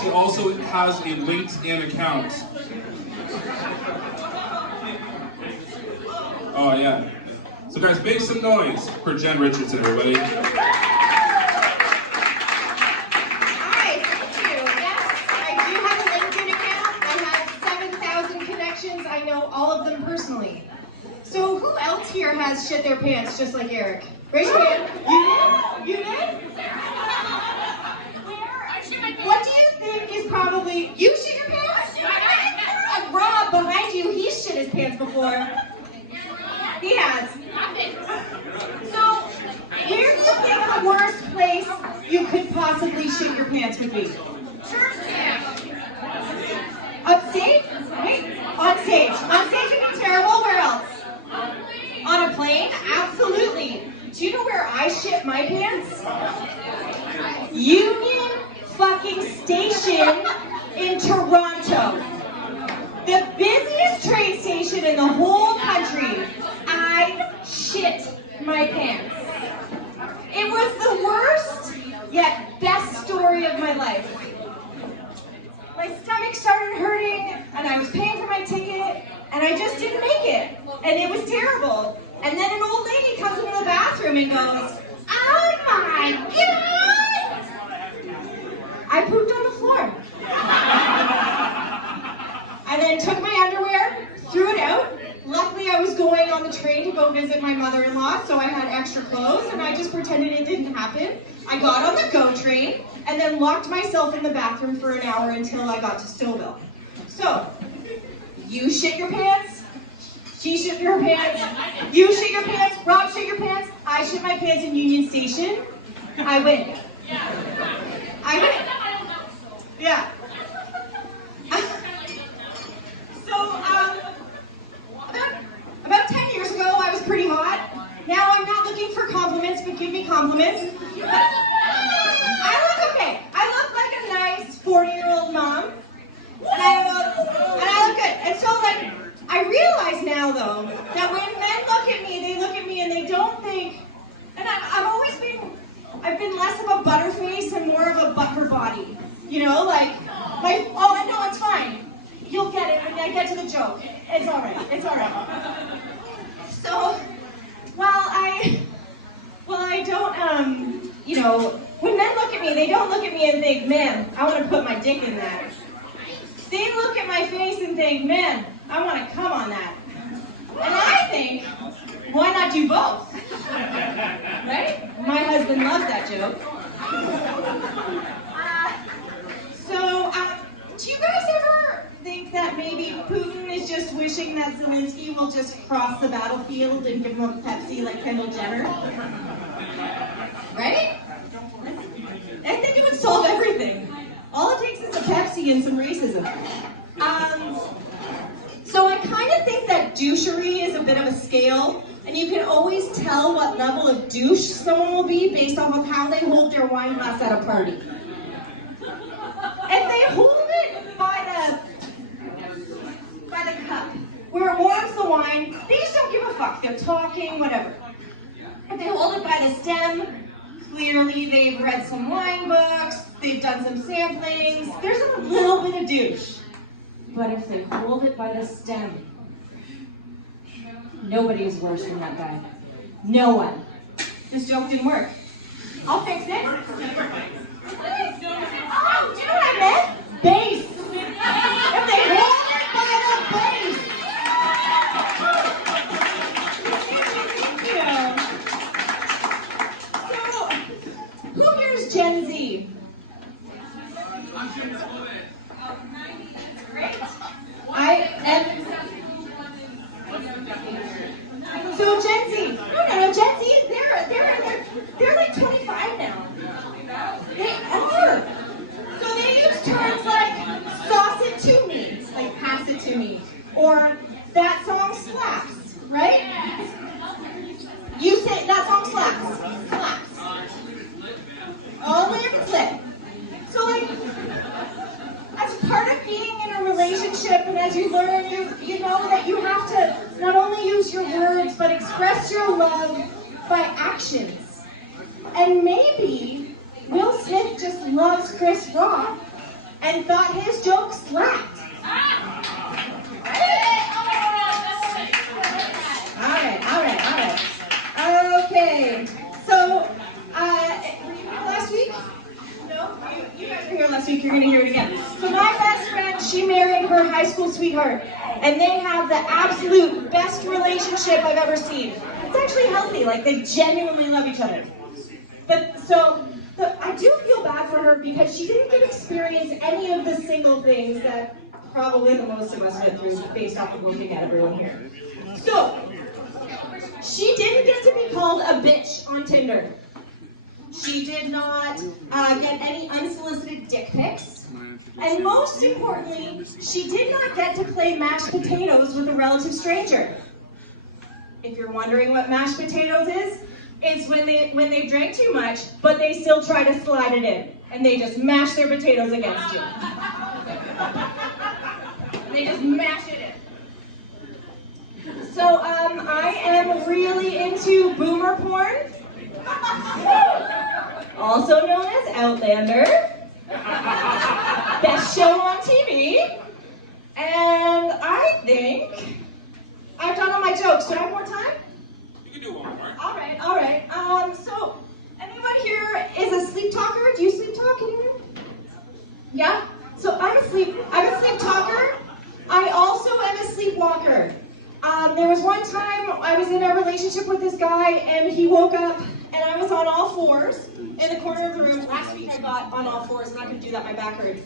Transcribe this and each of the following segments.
she also has a LinkedIn account. Oh yeah. So guys, make some noise for Jen Richardson, everybody. Hi, thank you. Yes, I do have a LinkedIn account. I have 7,000 connections. I know all of them personally. So who else here has shit their pants just like Eric? Raise your hand. You did? You did? What do you think is probably... You shit your pants? Rob, behind you, he's shit his pants before. He has. So, where do you think the worst place you could possibly shit your pants would be? Church camp. Upstage? Wait, on stage. On stage would be terrible. Where else? On a plane? Absolutely. Do you know where I shit my pants? Union fucking Station in Toronto. The busiest train station in the whole country. I shit my pants. It was the worst, yet best story of my life. My stomach started hurting, and I was paying for my ticket, and I just didn't make it. And it was terrible. And then an old lady comes into the bathroom and goes, "Oh my God!" I pooped on the floor. I then took my underwear, threw it out. Luckily, I was going on the train to go visit my mother-in-law, so I had extra clothes, and I just pretended it didn't happen. I got on the GO train, and then locked myself in the bathroom for an hour until I got to Stouffville. So, you shit your pants, she shit her pants, you shit your pants, Rob shit your pants, I shit my pants in Union Station. I win. I win. Yeah. About 10 years ago, I was pretty hot. Now I'm not looking for compliments, but give me compliments. I look okay. I look like a nice 40-year-old mom. And I look good. And so, like, I realize now, though, that when men look at me, they look at me and they don't think, and I've been less of a butterface and more of a butthurt body. You know, like, oh, I know, it's fine. You'll get it when I get to the joke. It's all right. It's all right. So, well, I don't, you know, when men look at me, they don't look at me and think, man, I want to put my dick in that. They look at my face and think, man, I want to come on that. And I think, why not do both? Right? My husband loves that joke. Do you guys ever think that maybe Putin is just wishing that Zelensky will just cross the battlefield and give him a Pepsi like Kendall Jenner? Right? I think it would solve everything. All it takes is a Pepsi and some racism. So I kind of think that douchery is a bit of a scale, and you can always tell what level of douche someone will be based off of how they hold their wine glass at a party. If they hold it by the cup, where it warms the wine, they just don't give a fuck. They're talking, whatever. If they hold it by the stem, clearly they've read some wine books, they've done some samplings, there's a little bit of douche. But if they hold it by the stem, nobody is worse than that guy. No one. This joke didn't work. I'll fix it. Oh, do you know what I meant? Base. If they hold it by the base. Thank you. So, who here is Gen Z? So Gen Z, no, Gen Z, they're like 25 now. They are. So they use terms like sauce it to me, like pass it to me, or that song slaps, right? You say that song slaps. All the way up its lip. So like, as part of being in a relationship and as you learn, you know that you have to not only use your words, but express your love by actions. And maybe Will Smith just loves Chris Rock, and thought his joke slapped. All right. Okay, so, were you here last week? No? You guys were here last week, you're gonna hear it again. So my best friend, she married her high school sweetheart, and they have the absolute best relationship I've ever seen. It's actually healthy, like they genuinely love each other. But I do feel bad for her because she didn't get to experience any of the single things that probably the most of us went through based off of looking at everyone here. So, she didn't get to be called a bitch on Tinder. She did not get any unsolicited dick pics. And most importantly, she did not get to play mashed potatoes with a relative stranger. If you're wondering what mashed potatoes is, it's when they drank too much, but they still try to slide it in. And they just mash their potatoes against you. And they just mash it in. So, I am really into boomer porn, also known as Outlander, best show on TV, and I think I've done all my jokes. Do I have more time? You can do one more. All right. So, anyone here is a sleep talker? Do you sleep talk? Anyone? Yeah? So I'm a sleep talker. I also am a sleepwalker. There was one time I was in a relationship with this guy and he woke up and I was on all fours in the corner of the room. Last week I got on all fours. I'm not going to do that, my back hurts.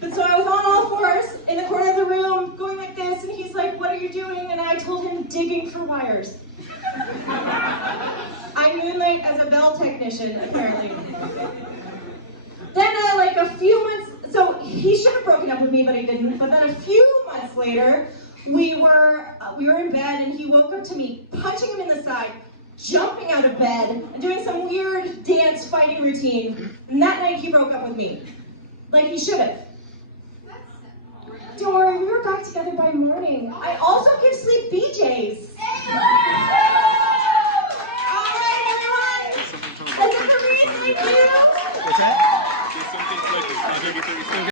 But so I was on all fours in the corner of the room going like this and he's like, "What are you doing?" And I told him, "Digging for wires." I moonlight as a bell technician, apparently. Then like a few months, so he should have broken up with me, but he didn't. But then a few months later, we were in bed and he woke up to me punching him in the side, jumping out of bed, and doing some weird dance fighting routine. And that night he broke up with me. Like he should have. Don't worry, we were back together by morning. I also give sleep BJs.